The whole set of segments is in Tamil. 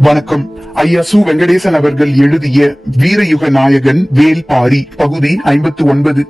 வணக்கம். ஐயா சு வெங்கடேசன் அவர்கள் எழுதிய வீரயுக நாயகன் வேல்பாரி பகுதி ஐம்பத்தி ஒன்பது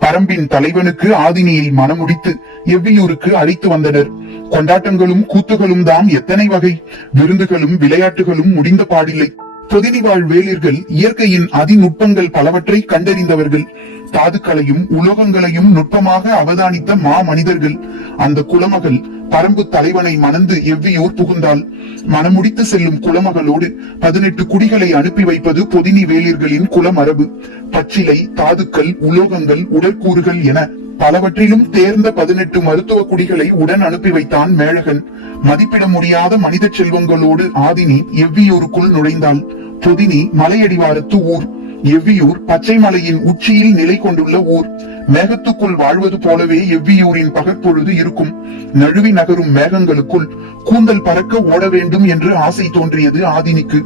பரம்பின் தலைவனுக்கு ஆதினியில் மனமுடித்து எவ்வியூருக்கு அழைத்து வந்தனர். கொண்டாட்டங்களும் கூத்துகளும் தாம் எத்தனை வகை. விருந்துகளும் விளையாட்டுகளும் முடிந்த பாடில்லை. பொதினி வாழ் வேலிர்கள் இயற்கையின் அதிநுட்பங்கள் பலவற்றை கண்டறிந்தவர்கள். தாதுக்களையும் உலோகங்களையும் நுட்பமாக அவதானித்த மா மனிதர்கள். அந்த குலமகள் பரம்பு தலைவனை மணந்து எவ்வியூர் புகுந்தால்? மனமுடித்து செல்லும் குலமகளோடு பதினெட்டு குடிகளை அனுப்பி வைப்பது பொதினி வேலிர்களின் குலமரபு. பச்சிலை தாதுக்கள் உலோகங்கள் உடற்கூறுகள் என பலவற்றிலும் தேர்ந்த பதினெட்டு மருத்துவ குடிகளை உடன் அனுப்பி வைத்தான் மேழகன் மதிப்பிட முடியாத மனித செல்வங்களோடு ஆதினி எவ்வியூருக்குள் நுழைந்தாள் பொதினி மலையடிவாரத்து ஊர். எவ்வியூர் பச்சை மலையின் உச்சியில் நிலை கொண்டுள்ள ஊர். மேகத்துக்குள் வாழ்வது போலவே எவ்வியூரின் பகற்பொழுது இருக்கும். நழுவி நகரும் மேகங்களுக்குள் கூந்தல் பறக்க ஓட வேண்டும் என்று ஆசை தோன்றியது ஆதினிக்கு.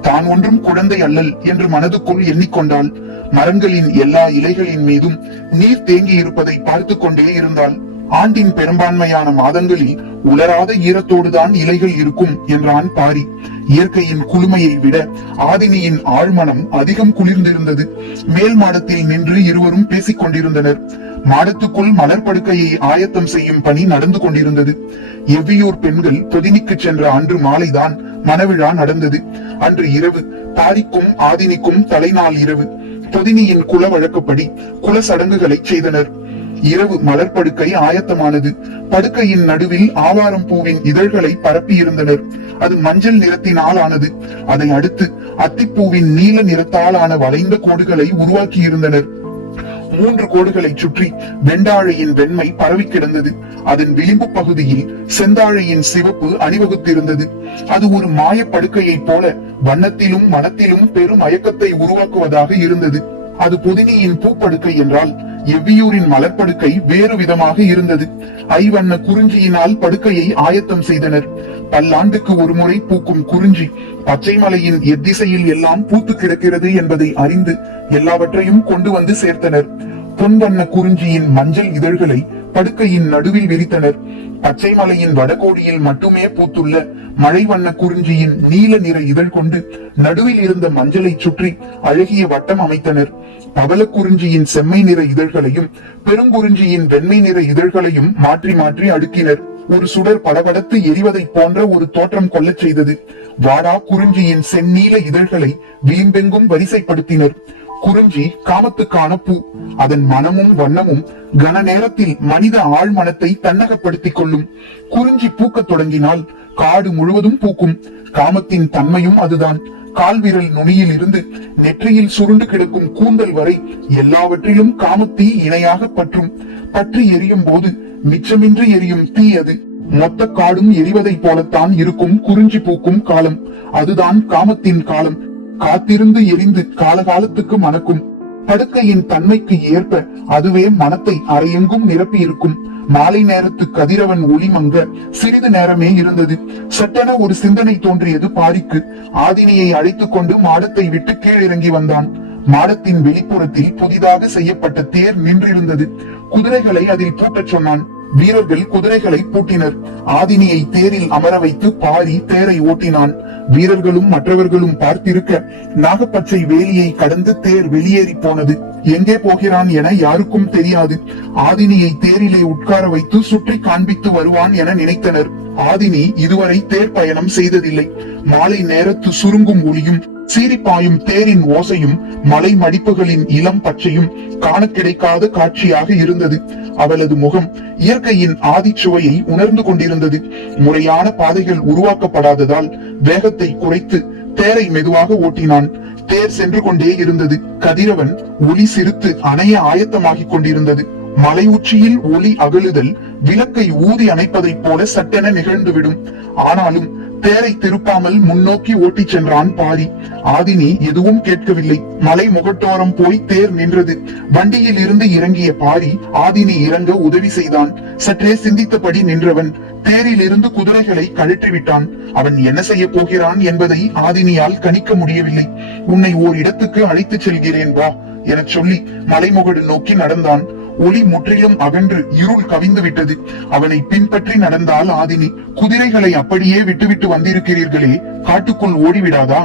தான் ஒன்றும் குழந்தை அல்லல் என்று மனதுக்குள் எண்ணிக்கொண்டாள். மரங்களின் எல்லா இலைகளின் மீதும் நீர் தேங்கி இருப்பதை பார்த்து கொண்டே இருந்தாள். ஆண்டின் பெரும்பான்மையான மாதங்களில் உலராத ஈரத்தோடுதான் இலைகள் இருக்கும் என்றான் பாரி. இயற்கையின் குளுமையை விட ஆதினியின் ஆழ்மனம் அதிகம் குளிர்ந்திருந்தது. மேல் மாடத்தில் நின்று இருவரும் பேசிக் கொண்டிருந்தனர் மாடத்துக்குள் மலர் படுக்கையை ஆயத்தம் செய்யும் பணி நடந்து கொண்டிருந்தது. எவ்வியூர் பெண்கள் பொதினிக்கு சென்ற அன்று மாலைதான் மணவிழா நடந்தது. அன்று இரவு தாரிக்கும் ஆதினிக்கும் தலைநாள் இரவு. பொதினியின் குல வழக்கப்படி குல சடங்குகளை செய்தனர். இரவு மலர் படுக்கை ஆயத்தமானது. படுக்கையின் நடுவில் ஆவாரம் பூவின் இதழ்களை பரப்பியிருந்தனர். அது மஞ்சள் நிறத்தினால் ஆனது அதை அடுத்து அத்திப்பூவின் நீல நிறத்தால் ஆன வளைந்த கோடுகளை உருவாக்கியிருந்தனர். மூன்று கோடுகளை சுற்றி வெண்டாழையின் வெண்மை பரவி கிடந்தது. அதன் விளிம்பு பகுதியில் செந்தாழையின் சிவப்பு அணிவகுத்திருந்தது. அது ஒரு மாய படுக்கையைப் போல வண்ணத்திலும் மனத்திலும் பெரும் மயக்கத்தை உருவாக்குவதாக இருந்தது. அது புதினியின் பூப்படுக்கை என்றால் எவ்வியூரின் மலர்படுக்கை வேறு விதமாக இருந்தது. ஐவண்ண குறிஞ்சியினால் படுக்கையை ஆயத்தம் செய்தனர். பல்லாண்டுக்கு ஒருமுறை பூக்கும் குறிஞ்சி பச்சை மலையின் எத்திசையில் எல்லாம் பூத்து கிடக்கிறது என்பதை அறிந்து எல்லாவற்றையும் கொண்டு வந்து சேர்த்தனர். பொன்வண்ண குறிஞ்சியின் மஞ்சள் இதழ்களை படுக்கையின் நடுவில் விரித்தனர். பச்சை மலையின் வடகோடியில் மட்டுமே பூத்துள்ள மழை வண்ண குறிஞ்சியின் நீல நிற இதழ் கொண்டு நடுவில் இருந்த மஞ்சளை சுற்றி அழகிய வட்டம் அமைத்தனர். பவள குறிஞ்சியின் செம்மை நிற இதழ்களையும் பெருங்குறிஞ்சியின் வெண்மை நிற இதழ்களையும் மாற்றி மாற்றி அடுக்கினர். ஒரு சுடர் படபடத்து எரிவதை போன்ற ஒரு தோற்றம் கொள்ளச் செய்தது. வாடா குறிஞ்சியின் செந்நீல இதழ்களை வீம்பெங்கும் வரிசைப்படுத்தினர். குறிஞ்சி காமத்துக்கான பூ. அதன் மனமும் வண்ணமும் கன நேரத்தில் மனித ஆழ்மனத்தை தன்னகப்படுத்திக் கொள்ளும். குறிஞ்சி பூக்கத் தொடங்கினால் காடு முழுவதும் பூக்கும். காமத்தின் தன்மையும் அதுதான். கால்விரல் நுனியில் இருந்து நெற்றியில் சுருண்டு கிடக்கும் கூந்தல் வரை எல்லாவற்றிலும் காமத்தீ இணையாக பற்றும். பற்றி எரியும் போது மிச்சமின்றி எரியும் தீ அது. மொத்த காடும் எரிவதைப் போலத்தான் இருக்கும் குறிஞ்சி பூக்கும் காலம். அதுதான் காமத்தின் காலம். காத்திருந்து எரிந்து காலகாலத்துக்கு மணக்கும். படுக்கையின் தன்மைக்கு ஏற்ப அதுவே மனத்தை அரையெங்கும் நிரப்பி இருக்கும் மாலை நேரத்து கதிரவன் ஒளிமங்க சிறிது நேரமே இருந்தது. சட்டென ஒரு சிந்தனை தோன்றியது பாரிக்கு. ஆதினியை அழைத்துக் கொண்டு மாடத்தை விட்டு கீழிறங்கி வந்தான். மாடத்தின் வெளிப்புறத்தில் புதிதாக செய்யப்பட்ட தேர் நின்றிருந்தது. குதிரைகளை அதில் பூட்டச் சொன்னான். வீரர்கள் குதிரைகளை பூட்டினர். ஆதினியை தேரில் அமர வைத்து பாரி தேரை ஓட்டினான். வீரர்களும் மற்றவர்களும் பார்த்திருக்க நாகப்பச்சை வேலியை கடந்து தேர் வெளியேறி போனது. எங்கே போகிறான் என யாருக்கும் தெரியாது. ஆதினியை தேரிலே உட்கார வைத்து சுற்றி காண்பித்து வருவான் என நினைத்தனர். ஆதினி இதுவரை தேர் பயணம் செய்ததில்லை. மாலை நேரத்து சுருங்கும் ஒளியும் சீரிப்பாயும் தேரின் ஓசையும் மலை மடிப்புகளின் இளம் பச்சையும் காண கிடைக்காத காட்சியாக இருந்தது. அவளது முகம் இயற்கையின் ஆதிச்சுவையை உணர்ந்து கொண்டிருந்தது. முறையான பாதைகள் உருவாக்கப்படாததால் வேகத்தை குறைத்து தேரை மெதுவாக ஓட்டினான். தேர் சென்று கொண்டே இருந்தது. கதிரவன் ஒளி சிரித்து அணைய ஆயத்தமாகிக் கொண்டிருந்தது. மலை உச்சியில் ஒளி அகழுதல் விளக்கை ஊதி அணைப்பதைப் போல சட்டென நிகழ்ந்துவிடும். ஆனாலும் தேரை திருப்பாமல் முன்னோக்கி ஓட்டிச் சென்றான் பாரி. ஆதினி எதுவும் கேட்கவில்லை. மலை முகட்டோரம் போய் தேர் நின்றது. வண்டியில் இருந்து இறங்கிய பாரி ஆதினி இறங்க உதவி செய்தான். சற்றே சிந்தித்தபடி நின்றவன் தேரில் இருந்து குதிரைகளை கழற்றி விட்டான் அவன் என்ன செய்ய போகிறான் என்பதை ஆதினியால் கணிக்க முடியவில்லை. உன்னை ஓர் இடத்துக்கு அழைத்துச் செல்கிறேன் வா எனச் சொல்லி மலைமுகடு நோக்கி நடந்தான். ஒளி முற்றிலும் அகன்று இருள் கவிந்து விட்டது. அவனை பின்பற்றி நடந்தால் ஆதினி குதிரைகளை அப்படியே விட்டுவிட்டு வந்திருக்கிறீர்களே காட்டுக்குள் ஓடிவிடாதா?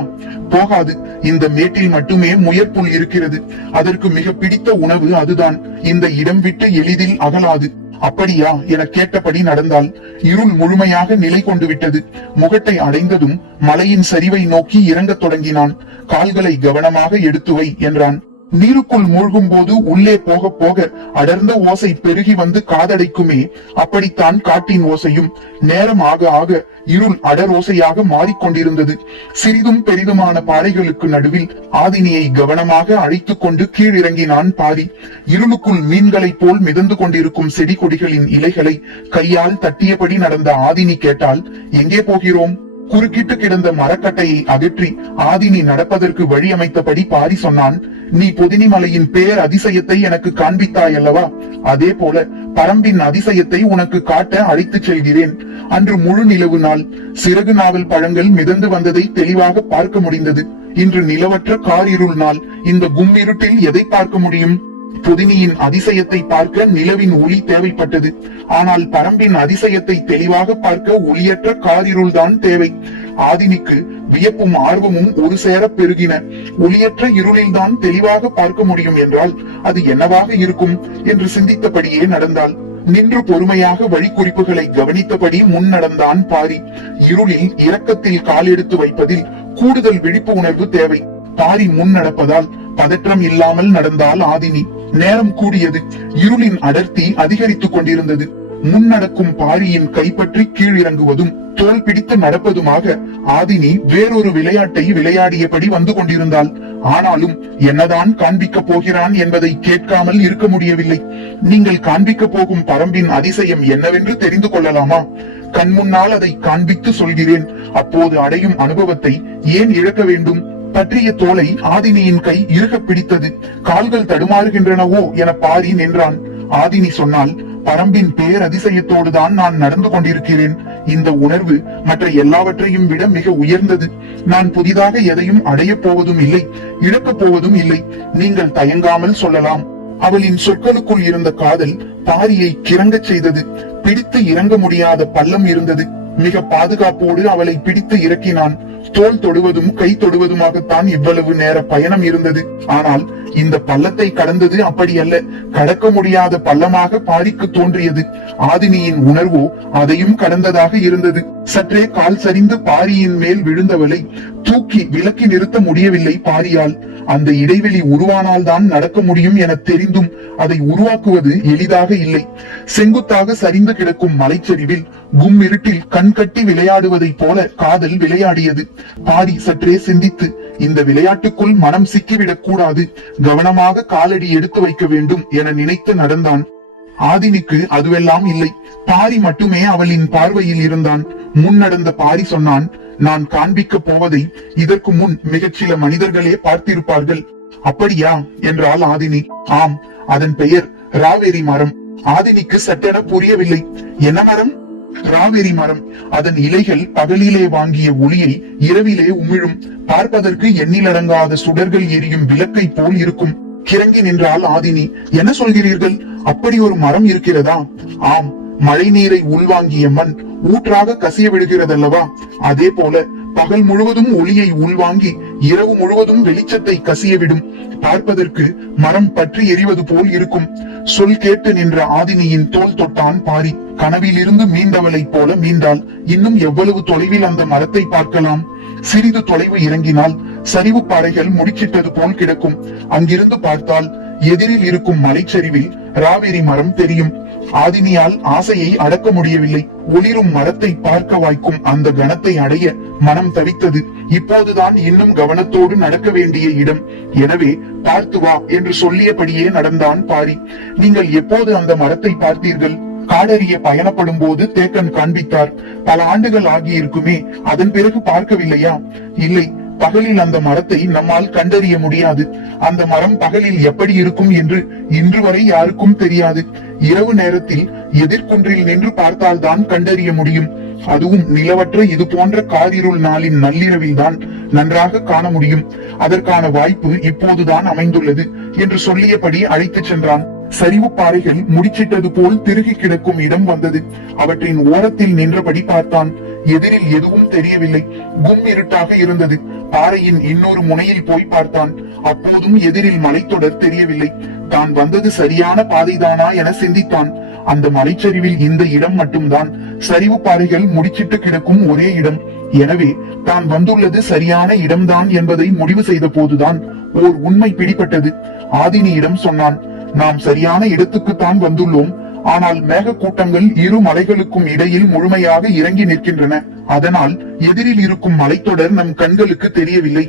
போகாது இந்த மேட்டில் மட்டுமே முயற்புல் இருக்கிறது. அதற்கு மிக பிடித்த உணவு அதுதான். இந்த இடம் விட்டு எளிதில் அகலாது. அப்படியா? என கேட்டபடி நடந்தால். இருள் முழுமையாக நிலை கொண்டு விட்டது. முகட்டை அடைந்ததும் மலையின் சரிவை நோக்கி இறங்கத் தொடங்கினான். கால்களை கவனமாக எடுத்து வை என்றான். நீருக்குள் மூழ்கும் போது உள்ளே போக போக அடர்ந்த ஓசை பெருகி வந்து காதடைக்குமே. அப்படித்தான் காட்டின் ஓசையும் நேரம் ஆக ஆக இருள் அடர் ஓசையாக மாறிக்கொண்டிருந்தது சிறிதும் பெரிதுமான பாறைகளுக்கு நடுவில் ஆதினியை கவனமாக அழைத்துக் கொண்டு கீழிறங்கினான் பாரி இருளுக்குள் மீன்களைப் போல் மிதந்து கொண்டிருக்கும் செடி கொடிகளின் இலைகளை கையால் தட்டியபடி நடந்த ஆதினி கேட்டால் எங்கே போகிறோம்? குறுக்கிட்டு கிடந்த மரக்கட்டையை அகற்றி ஆதினி நடப்பதற்கு வழி அமைத்தபடி பாரி சொன்னான் நீ பொதினி மலையின் பேர் அதிசயத்தை எனக்கு காண்பித்தாய் அல்லவா அதே போல பரம்பின் அதிசயத்தை உனக்கு காட்ட அழைத்துச் செல்கிறேன். அன்று முழு நிலவு நாள் சிறகு நாவல் பழங்கள் மிதந்து வந்ததை தெளிவாக பார்க்க முடிந்தது. இன்று நிலவற்ற காரிருள் நாள். இந்த கும்மிருட்டில் எதை பார்க்க முடியும்? புதினியின் அதிசயத்தை பார்க்க நிலவின் ஒளி தேவைப்பட்டது. ஆனால் பரம்பின் அதிசயத்தை தெளிவாக பார்க்க ஒளியற்ற காரிருள் தான் தேவை. ஆதினிக்கு வியப்பும் ஆர்வமும் ஒரு சேர பெருகின. ஒளியற்ற இருளில்தான் தெளிவாக பார்க்க முடியும் என்றால் அது என்னவாக இருக்கும் என்று சிந்தித்தபடியே நடந்தாள். நின்று பொறுமையாக வழிக்குறிப்புகளை கவனித்தபடி முன் நடந்தான் பாரி. இருளில் இரக்கத்தில் கால் எடுத்து வைப்பதில் கூடுதல் விழிப்பு உணர்வு தேவை. பாரி முன் நடப்பதால் பதற்றம் இல்லாமல் நடந்தால் ஆதினி நேரம் கூடியது. இருளின் அடர்த்தி அதிகரித்துக் கொண்டிருந்தது. முன்னடக்கும் பாரியின் கைப்பற்றி கீழிறங்குவதும் தோல் பிடித்து நடப்பதுமாக ஆதினி வேறொரு விளையாட்டை விளையாடியபடி வந்து கொண்டிருந்தாள். ஆனாலும் என்னதான் காண்பிக்க போகிறான் என்பதை கேட்காமல் இருக்க முடியவில்லை. நீங்கள் காண்பிக்க போகும் பரம்பின் அதிசயம் என்னவென்று தெரிந்து கொள்ளலாமா? கண் முன்னால் அதை காண்பித்து சொல்கிறேன். அப்போது அடையும் அனுபவத்தை ஏன் இழக்க வேண்டும்? பற்றிய தோலை ஆதினியின் கை இருக பிடித்தது. கால்கள் தடுமாறுகின்றனவோ என பாரி நின்றான். ஆதினி சொன்னால் பரம்பின் பேர் அதிசயத்தோடு தான் நான் நடந்து கொண்டிருக்கிறேன். இந்த உணர்வு மற்ற எல்லாவற்றையும் விட மிக உயர்ந்தது. நான் புதிதாக எதையும் அடையப் போவதும் இல்லை இழக்கப் போவதும் இல்லை. நீங்கள் தயங்காமல் சொல்லலாம். அவளின் சொற்களுக்குள் இருந்த காதல் பாரியை கிறங்கச் செய்தது. பிடித்து இறங்க முடியாத பள்ளம் இருந்தது. மிக பாதுகாப்போடு அவளை பிடித்து இறக்கினான். தோல் தொடுவதும் கை தொடுவதுமாகத்தான் இவ்வளவு நேர பயணம் இருந்தது. ஆனால் இந்த பள்ளத்தை கடந்தது அப்படியல்ல. கடக்க முடியாத பள்ளமாக பாரிக்கு தோன்றியது. ஆதினியின் உணர்வோ அதையும் கடந்ததாக இருந்தது. சற்றே கால் சரிந்து பாரியின் மேல் விழுந்தவளை தூக்கி விலக்கி நிறுத்த முடியவில்லை பாரியால். அந்த இடைவெளி உருவானால்தான் நடக்க முடியும் என தெரிந்தும் அதை உருவாக்குவது எளிதாக இல்லை. செங்குத்தாக சரிந்து கிடக்கும் மலைச்சரிவில் கும்மிருட்டில் கண் கட்டி விளையாடுவதைப் போல காதல் விளையாடியது. பாடி சற்றே சிந்தித்து இந்த விளையாட்டுக்குள் மனம் சிக்கிவிடக் கூடாது கவனமாக காலடி எடுத்து வைக்க வேண்டும் என நினைத்து நடந்தான். ஆதினிக்கு அதுவெல்லாம் இல்லை. பாரி மட்டுமே அவளின் பார்வையில் இருந்தான். முன் நடந்த பாரி சொன்னான் நான் காண்பிக்க போவதை இதற்கு முன் மிகச் சில மனிதர்களே பார்த்திருப்பார்கள். அப்படியா? என்றால் ஆதினி. ஆம் அதன் பெயர் ராவேரி மரம். ஆதினிக்கு சட்டென புரியவில்லை. என்ன மரம்? ராவேரி மரம். அதன் இலைகள் பகலிலே வாங்கிய ஒளியை இரவிலே உமிழும். பார்ப்பதற்கு எண்ணிலடங்காத சுடர்கள் எரியும் விளக்கை போல் இருக்கும். கிறங்கி நின்றால் ஆதினி. என்ன சொல்கிறீர்கள்? அப்படி ஒரு மரம் இருக்கிறதா? ஆம் மழை நீரை உள்வாங்கிய மண் ஊற்றாக கசிய விடுகிறதல்லவா அதே போல பகல் முழுவதும் ஒளியை உள்வாங்கி இரவு முழுவதும் வெளிச்சத்தை கசியவிடும். பார்ப்பதற்கு மரம் பற்றி எரிவது போல் இருக்கும். சொல் கேட்டு நின்ற ஆதினியின் தோல் தொட்டான் பாரி. கனவிலிருந்து மீண்டவளைப் போல மீண்டாள். இன்னும் எவ்வளவு தொலைவில் அந்த மரத்தை பார்க்கலாம்? சிறிது தொலைவு இறங்கினால் சரிவு பாறைகள் முடிச்சிட்டது போல் கிடக்கும். அங்கிருந்து பார்த்தால் எதிரில் இருக்கும் மலைச்சரிவில் ராவேரி மரம் தெரியும். ஆதினியால் ஆசையை அடக்க முடியவில்லை. ஒளிரும் மரத்தை பார்க்க வாய்க்கும் அந்த கணத்தை அடைய மனம் தவித்தது இப்போதுதான் இன்னும் கவனத்தோடு நடக்க வேண்டிய இடம். எனவே பார்த்து வா என்று சொல்லியபடியே நடந்தான் பாரி. நீங்கள் எப்போது அந்த மரத்தை பார்த்தீர்கள்? காடறிய பயணப்படும் போது தேக்கன் காண்பித்தார். பல ஆண்டுகள் ஆகியிருக்குமே அதன் பிறகு பார்க்கவில்லையா? இல்லை பகலில் அந்த மரத்தை நம்மால் கண்டறிய முடியாது. அந்த மரம் பகலில் எப்படி இருக்கும் என்று இன்று வரை யாருக்கும் தெரியாது. இரவு நேரத்தில் எதிர்குன்றில் நின்று பார்த்தால்தான் கண்டறிய முடியும். அதுவும் நிலவற்ற இது போன்ற காரிருள் நாளின் நள்ளிரவில் தான் நன்றாக காண முடியும். அதற்கான வாய்ப்பு இப்போதுதான் அமைந்துள்ளது என்று சொல்லியபடி அழைத்துச் சென்றான். சரிவு பாறைகள் முடிச்சிட்டது போல் திருகி கிடக்கும் இடம் வந்தது. அவற்றின் ஓரத்தில் நின்றபடி பார்த்தான். எதிரில் எதுவும் தெரியவில்லை. கும் இருட்டாக இருந்தது. பாறையின் இன்னொரு முனையில் போய் பார்த்தான். அப்போதும் எதிரில் மலைத்தொடர் தெரியவில்லை. தான் வந்தது சரியான பாதைதானா என சிந்தித்தான். அந்த மலைச்சரிவில் இந்த இடம் மட்டும்தான். சரிவு பாறைகள் முடிச்சிட்டு கிடக்கும் ஒரே இடம். எனவே தான் வந்துள்ளது சரியான இடம்தான் என்பதை முடிவு செய்த போதுதான் ஓர் உண்மை பிடிபட்டது. ஆதினியிடம் சொன்னான் நாம் சரியான இடத்துக்குத்தான் வந்துள்ளோம். ஆனால் மேக கூட்டங்கள் இரு மலைகளுக்கும் இடையில் முழுமையாக இறங்கி நிற்கின்றன. அதனால் எதிரில் இருக்கும் மலைத்தொடர் நம் கண்களுக்கு தெரியவில்லை.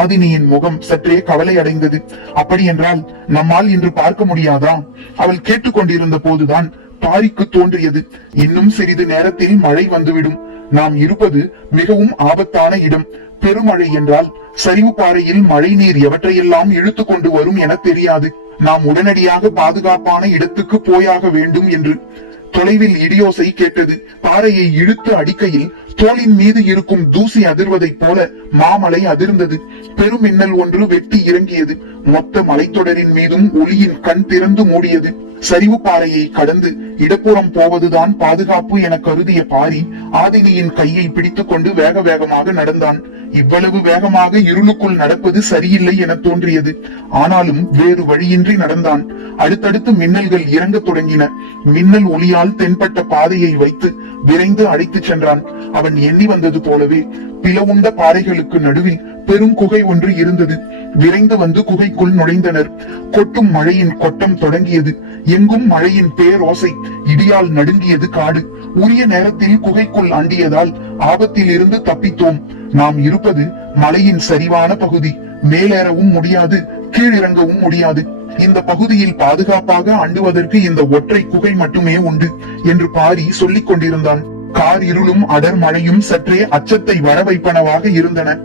ஆதினியின் முகம் சற்றே கவலை அடைந்தது. அப்படி என்றால் நம்மால் இன்று பார்க்க முடியாதா? அவள் கேட்டுக்கொண்டிருந்த போதுதான் பாரிக்கு தோன்றியது. இன்னும் சிறிது நேரத்தில் மழை வந்துவிடும். நாம் இருப்பது மிகவும் ஆபத்தான இடம். பெருமழை என்றால் சரிவு பாறையில் மழை நீர் எவற்றையெல்லாம் இழுத்து கொண்டு வரும் என தெரியாது. நாம் உடனடியாக பாதுகாப்பான இடத்துக்கு போயாக வேண்டும் என்று தொலைவில் இடியோசை கேட்டது. பாறையை இழுத்து அடிக்கையில் தோளின் மீது இருக்கும் தூசி அதிர்வதைப் போல மாமலை அதிர்ந்தது. பெருமின்னல் ஒன்று வெட்டி இறங்கியது. மொத்த மலைத்தொடரின் மீதும் ஒளியின் கண் திறந்து மூடியது. சரிவு பாறையை கடந்து இடப்புறம் போவதுதான் பாதுகாப்பு என கருதிய பாரி ஆதினியின் கையை பிடித்துக் கொண்டு வேக வேகமாக நடந்தான். இவ்வளவு வேகமாக இருளுக்குள் நடப்பது சரியில்லை என தோன்றியது. ஆனாலும் வேறு வழியின்றி நடந்தான். அடுத்தடுத்து மின்னல்கள் இறங்க தொடங்கின. மின்னல் ஒளியால் தென்பட்ட பாதையை வைத்து விரைந்து அழைத்துச் சென்றான். அவன் எண்ணி வந்தது போலவே பிளவுண்ட பாறைகளுக்கு நடுவில் பெரும் குகை ஒன்று இருந்தது. விரைந்து வந்து குகைக்குள் நுழைந்தனர். கொட்டும் மழையின் கொட்டம் தொடங்கியது. எங்கும் மழையின் பேரோசை இடியால் நடுங்கியது காடு. உரிய நேரத்தில் குகைக்குள் அண்டியதால் ஆபத்தில் இருந்து தப்பித்தோம். நாம் இருப்பது மலையின் சரிவான பகுதி. மேலேறவும் முடியாது கீழிறங்கவும் முடியாது. இந்த பகுதியில் பாதுகாப்பாக அண்டுவதற்கு இந்த ஒற்றை குகை மட்டுமே உண்டு என்று பாரி சொல்லிக் கொண்டிருந்தான் கார் இருளும் அடர் மழையும் சற்றே அச்சத்தை வரவைப்பனவாக இருந்தன.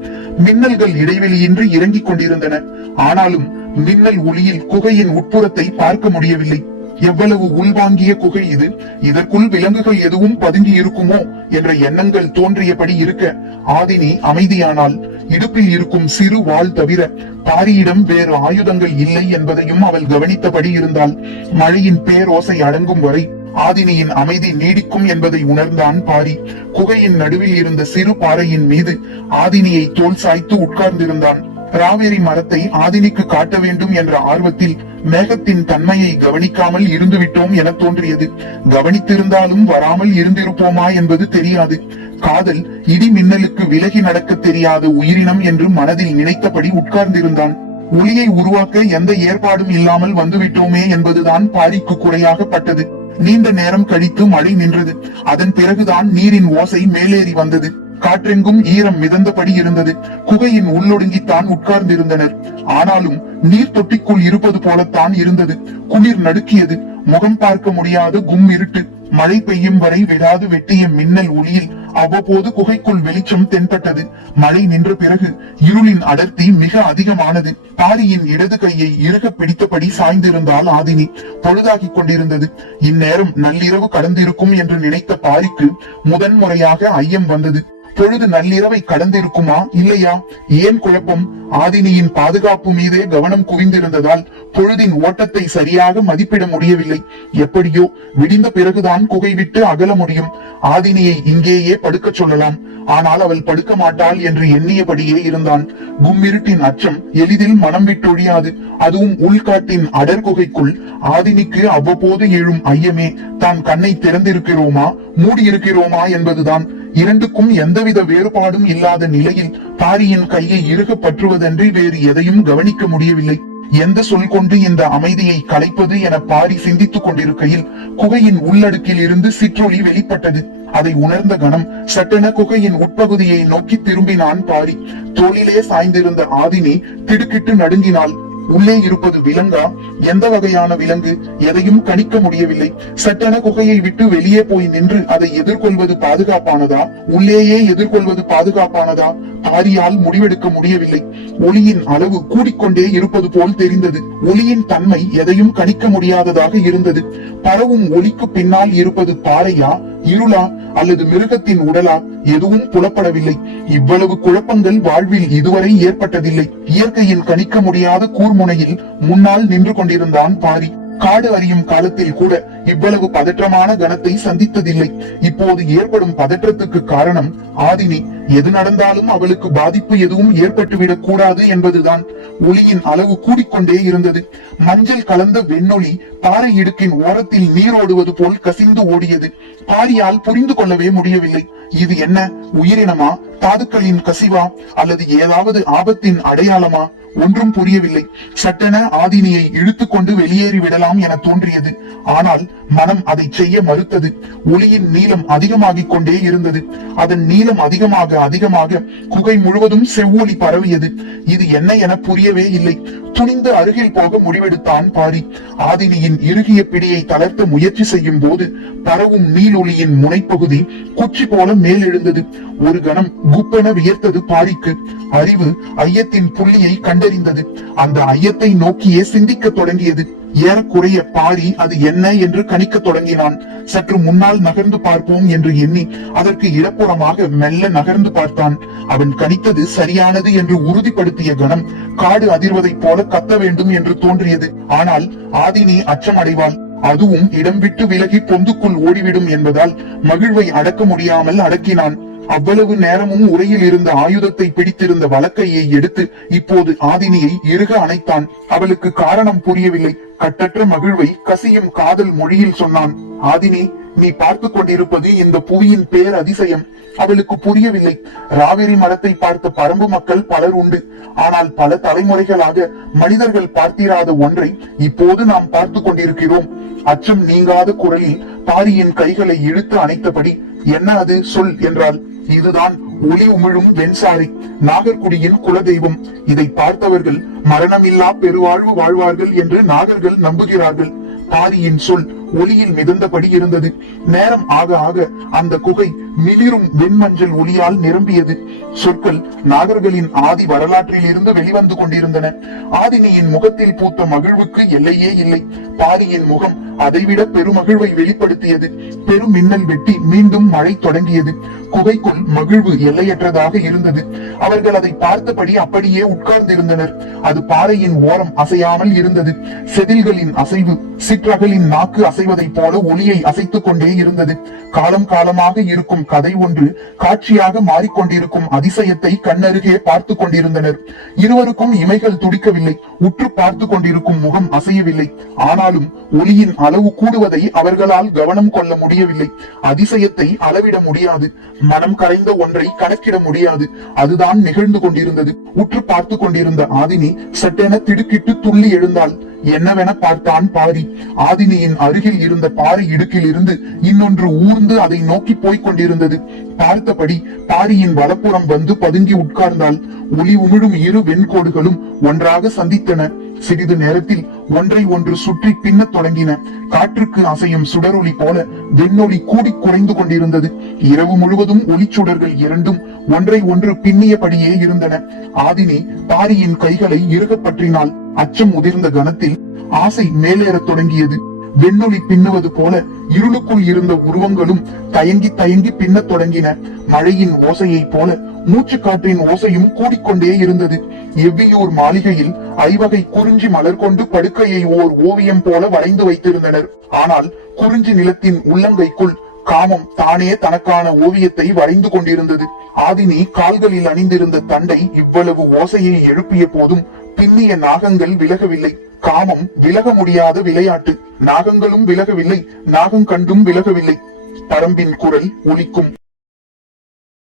மின்னல்கள் இடைவெளியின்றி இறங்கிக் கொண்டிருந்தன. ஆனாலும் மின்னல் ஒளியில் குகையின் உட்புறத்தை பார்க்க முடியவில்லை. எவ்வளவு உள்வாங்கிய குகை இது? இதற்குள் விலங்குகள் எதுவும் பதுங்கி இருக்குமோ என்ற எண்ணங்கள் தோன்றியபடி இருக்க ஆதினி அமைதியானால் இடுப்பில் இருக்கும் சிறு வாள் தவிர பாரியிடம் வேறு ஆயுதங்கள் இல்லை என்பதையும் அவள் கவனித்தபடி இருந்தால் மழையின் பேரோசை அடங்கும் வரை ஆதினியின் அமைதி நீடிக்கும் என்பதை உணர்ந்தான் பாரி. குகையின் நடுவில் இருந்த சிறு பாறையின் மீது ஆதினியை தோல் சாய்த்து உட்கார்ந்திருந்தான். ராவேரி மரத்தை ஆதினிக்கு காட்ட வேண்டும் என்ற ஆர்வத்தில் மேகத்தின் தன்மையை கவனிக்காமல் இருந்துவிட்டோம் என தோன்றியது. கவனித்திருந்தாலும் வராமல் இருந்திருப்போமா என்பது தெரியாது. காதல் இடி மின்னலுக்கு விலகி நடக்க தெரியாத உயிரினம் என்று மனதில் நினைத்தபடி உட்கார்ந்திருந்தான். ஒளியை உருவாக்க எந்த ஏற்பாடும் இல்லாமல் வந்துவிட்டோமே என்பதுதான் பாரிக்கு குறையாகப்பட்டது. நீண்ட நேரம் கழித்து மழை நின்றது. அதன் பிறகுதான் நீரின் ஓசை மேலேறி வந்தது. காற்றெங்கும் ஈரம் மிதந்தபடி இருந்தது. குகையின் உள்ளொடுங்கித்தான் உட்கார்ந்திருந்தனர். ஆனாலும் நீர் தொட்டிக்குள் இருப்பது போலத்தான் இருந்தது. குளிர் நடுக்கியது. முகம் பார்க்க முடியாத கும் இருட்டு. மழை பெய்யும் வரை விடாது வெட்டிய மின்னல் ஒளியில் அவ்வப்போது குகைக்குள் வெளிச்சம் தென்பட்டது. மழை நின்ற பிறகு இருளின் அடர்த்தி மிக அதிகமானது. பாரியின் இடது கையை இறுக பிடித்தபடி சாய்ந்திருந்தால் ஆதினி. பொழுதாகிக் கொண்டிருந்தது. இந்நேரம் நள்ளிரவு கடந்திருக்கும் என்று நினைத்த பாரிக்கு முதன்முறையாக ஐயம் வந்தது. பொழுது நள்ளிரவை கடந்திருக்குமா? இல்லையா? ஏன் குழப்பம்? ஆதினியின் பாதுகாப்பு மீதே கவனம் குவிந்திருந்ததால் பொழுதின் ஓட்டத்தை சரியாக மதிப்பிட முடியவில்லை. எப்படியோ விடிந்த பிறகுதான் குகை விட்டு அகல முடியும். ஆதினியை இங்கேயே படுக்கச் சொல்லலாம். ஆனால் அவள் படுக்க மாட்டாள் என்று எண்ணியபடியே இருந்தான். கும்மிருட்டின் அச்சம் எளிதில் மனம் விட்டொழியாது அதுவும் உள்காட்டின் அடர் குகைக்குள். ஆதினிக்கு அவ்வப்போது எழும் ஐயமே தான் கண்ணை திறந்திருக்கிறோமா? மூடியிருக்கிறோமா? என்பதுதான். இரண்டுக்கும் எந்தவித வேறுபாடும் இல்லாத நிலையில் தாரியின் கையை இறுக பற்றுவதன்றி வேறு எதையும் கவனிக்க முடியவில்லை. எந்த சொல் கொண்டு இந்த அமைதியை கலைப்பது என பாரி சிந்தித்துக் கொண்டிருக்கையில் குகையின் உள்ளடுக்கில் இருந்து சிற்றொளி வெளிப்பட்டது. அதை உணர்ந்த கணம் சட்டென குகையின் உட்பகுதியை நோக்கி திரும்பினான் பாரி. தோளிலே சாய்ந்திருந்த ஆதினி திடுக்கிட்டு நடுங்கினாள். உள்ளே இருப்பது விலங்கா? எந்த வகையான விலங்கு? எதையும் கணிக்க முடியவில்லை. சட்டென குகையை விட்டு வெளியே போய் நின்று அதை எதிர்கொள்வது பாதுகாப்பானதா? உள்ளேயே எதிர்கொள்வது பாதுகாப்பானதா? ஆரியால் முடிவெடுக்க முடியவில்லை. ஒளியின் அளவு கூடிக்கொண்டே இருப்பது போல் தெரிந்தது. ஒளியின் தன்மை எதையும் கணிக்க முடியாததாக இருந்தது. பரவும் ஒளிக்கு பின்னால் இருப்பது பாறையா? இருளா அல்லது மிருகத்தின் உடலா? எதுவும் புலப்படவில்லை. இவ்வளவு குழப்பங்கள் வாழ்வில் இதுவரை ஏற்பட்டதில்லை. இயற்கையின் கணிக்க முடியாத கூர்முனையில் முன்னால் நின்று கொண்டிருந்தான் பாரி. காடு அறியும் காலத்தில் கூட இவ்வளவு பதற்றமான கணத்தை சந்தித்ததில்லை. இப்போது ஏற்படும் பதற்றத்துக்கு காரணம் ஆதினி. எது நடந்தாலும் அவளுக்கு பாதிப்பு எதுவும் ஏற்பட்டுவிடக் கூடாது என்பதுதான். ஒளியின் அளவு கூடிக்கொண்டே இருந்தது. மஞ்சள் கலந்த வெண்ணொளி பாறை இடுக்கின் ஓரத்தில் நீரோடுவது போல் கசிந்து ஓடியது. பாரியால் புரிந்து கொள்ளவே முடியவில்லை. இது என்ன? உயிரினமா? தாதுக்களின் கசிவா? அல்லது ஏதாவது ஆபத்தின் அடையாளமா? ஒன்றும் புரியவில்லை. சட்டென ஆதினியை இழுத்துக்கொண்டு வெளியேறி விடலாம் என தோன்றியது. ஆனால் மனம் அதை செய்ய மறுத்தது. ஒளியின் நீளம் அதிகமாகிக் கொண்டே இருந்தது. அதன் நீளம் அதிகமாக அதிகமாக குகை முழுவதும் செவ்வொளி பரவியது. இது என்ன என புரியவே இல்லை. துணிந்து அருகில் போக முடிவெடுத்தான் பாரி. ஆதினியின் இறுகிய பிடியை தளர்த்த முயற்சி செய்யும் போது பரவும் நீலொளியின் முனைப்பகுதி குச்சி போல மேலெழுந்தது. ஒரு கணம் குப்பென வியர்த்தது பாரிக்கு. அறிவு ஐயத்தின் புள்ளியை கண்டறிந்தது. அந்த ஐயத்தை நோக்கியே சிந்திக்க தொடங்கியது. ஏறக்குறைய பாரி அது என்ன என்று கணிக்க தொடங்கினான். சற்று முன்னால் நகர்ந்து பார்ப்போம் என்று எண்ணி அதற்கு இடப்புறமாக மெல்ல நகர்ந்து பார்த்தான். அவன் கணித்தது சரியானது என்று உறுதிப்படுத்திய கணம் காடு அதிர்வதைப் போல கத்த வேண்டும் என்று தோன்றியது. ஆனால் ஆதினி அச்சமடைவாள். அதுவும் இடம் விட்டு விலகி பொந்துக்குள் ஓடிவிடும் என்பதால் மகிழ்வை அடக்க முடியாமல் அடக்கினான். அவ்வளவு நேரமும் உரையில் இருந்த ஆயுதத்தை பிடித்திருந்த வழக்கையை எடுத்து இப்போது ஆதினியை இறுக அணைத்தான். அவளுக்கு காரணம் புரியவில்லை. கட்டற்ற மகிழ்வை கசியும் காதல் மொழியில் சொன்னான். ஆதினி நீ பார்த்து கொண்டிருப்பது இந்த புவியின் பேர் அதிசயம் அவளுக்கு புரியவில்லை. ராவேரி மரத்தை பார்த்த பரம்பு மக்கள் பலர் உண்டு. ஆனால் பல தலைமுறைகளாக மனிதர்கள் பார்த்திராத ஒன்றை இப்போது நாம் பார்த்து கொண்டிருக்கிறோம். அச்சம் நீங்காத குரலில் பாரியின் கைகளை இழுத்து அணைத்தபடி என்ன அது? சொல் என்றாள். இதுதான் ஒளி உமிழும் வெண்சாரி நாகர்குடியின் குலதெய்வம். இதை பார்த்தவர்கள் மரணமில்லா பெருவாழ்வு வாழ்வார்கள் என்று நாகர்கள் நம்புகிறார்கள். பாரியின் சொல் ஒளியில் மிதந்தபடி இருந்தது. நேரம் ஆக ஆக அந்த குகை மிளிரும் வெண்மஞ்சள் ஒளியால் நிரம்பியது. சொற்கள் நாகர்களின் ஆதி வரலாற்றில் இருந்து வெளிவந்து கொண்டிருந்தன. ஆதினியின் முகத்தில் பூத்த மகிழ்வுக்கு எல்லையே இல்லை. பாரியின் முகம் அதைவிட பெருமகிழ்வை வெளிப்படுத்தியது. பெரும் மின்னல் வெட்டி மீண்டும் மழை தொடங்கியது. குகைக்குள் மகிழ்வு எல்லையற்றதாக இருந்தது. அவர்கள் அதை பார்த்தபடி அப்படியே உட்கார்ந்திருந்தனர். அது பாறையின் ஓரம் அசையாமல் இருந்தது. செதில்களின் அசைவு சிற்றகலின் நாக்கு அசைவதைப் போல ஒளியை அசைத்துக் கொண்டே இருந்தது. காலம் காலமாக இருக்கும் கதை ஒன்று காட்சியாக மாறிக்கொண்டிருக்கும் அதிசயத்தை கண்ணருகே பார்த்து கொண்டிருந்தனர். இருவருக்கும் இமைகள் துடிக்கவில்லை. உற்று பார்த்து கொண்டிருக்கும் முகம் அசையவில்லை. ஆனாலும் ஒளியின் அளவு கூடுவதை அவர்களால் கவனம் கொள்ள முடியவில்லை. அதிசயத்தை அளவிட முடியாது. மனம் கரைந்த ஒன்றை கணக்கிட முடியாது. அதுதான் நிகழ்ந்து கொண்டிருந்தது. உற்று பார்த்து கொண்டிருந்த ஆதினி சட்டென திடுக்கிட்டு துள்ளி எழுந்தாள். என்னவென பார்த்தான் பாரி. ஆதினியின் அருகில் இருந்த பாறை இடுக்கில் இருந்து இன்னொன்று ஊர்ந்து அதை நோக்கி போய்க் கொண்டிருந்தது. பார்த்தபடி பாரியின் வலப்புறம் வந்து பதுங்கி உட்கார்ந்தால் ஒளி உமிழும் இரு வெண்கோடுகளும் ஒன்றாக சந்தித்தன. சிறிது நேரத்தில் ஒன்றை ஒன்று சுற்றி பின்னத் தொடங்கின. காற்றுக்கு அசையும் சுடரொளி போல வெண்ணொளி கூடி குறைந்து கொண்டிருந்தது. இரவு முழுவதும் ஒளிச்சுடர்கள் இரண்டும் ஒன்றை ஒன்று பின்னியபடியே இருந்தன. ஆதினி பாரியின் கைகளை இறுகப்பற்றினால் அச்சம் உதிர்ந்த கணத்தில் ஆசை மேலேறத் தொடங்கியது. வெண்ணொளி பின்னுவது போல இருளுக்குள் இருந்த உருவங்களும் தயங்கி தயங்கி பின்னத் தொடங்கின. மழையின் ஓசையைப் போல மூச்சு காற்றின் ஓசையும் கூடிக்கொண்டே இருந்தது. எவ்வியூர் மாளிகையில் ஐவகை குறிஞ்சி மலர் கொண்டு படுக்கையை ஓர் ஓவியம் போல வரைந்து வைத்திருந்தனர். ஆனால் குறிஞ்சி நிலத்தின் உள்ளங்கைக்குள் காமம் தானே தனக்கான ஓவியத்தை வரைந்து கொண்டிருந்தது. ஆதினி கால்களில் அணிந்திருந்த தண்டை இவ்வளவு ஓசையை எழுப்பிய போதும் பின்னிய நாகங்கள் விலகவில்லை. காமம் விலக முடியாத விளையாட்டு. நாகங்களும் விலகவில்லை. நாகம் கண்டும் விலகவில்லை. பரம்பின் குரல் ஒலிக்கும்.